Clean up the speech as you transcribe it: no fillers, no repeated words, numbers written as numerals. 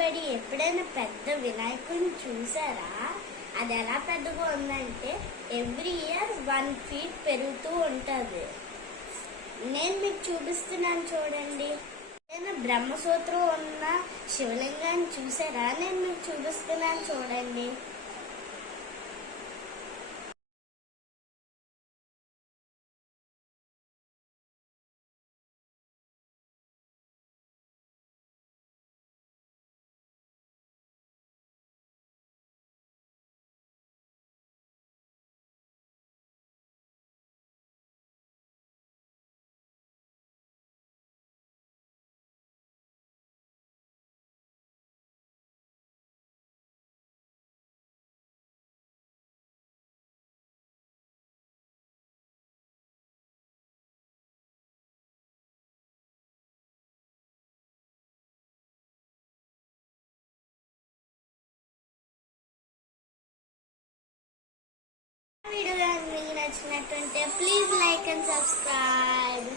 కష్టపడి ఎప్పుడైనా పెద్ద వినాయకుడిని చూసారా? అది ఎలా పెద్దగా ఉందంటే ఎవ్రీ ఇయర్ 1 feet పెరుగుతూ ఉంటుంది. నేను మీకు చూపిస్తున్నాను చూడండి. నేను బ్రహ్మసూత్రం ఉన్న శివలింగాన్ని చూసారా? నేను మీకు చూపిస్తున్నాను చూడండి. వీడియో మీకు నచ్చినట్టుంటే ప్లీజ్ లైక్ అండ్ సబ్స్క్రైబ్.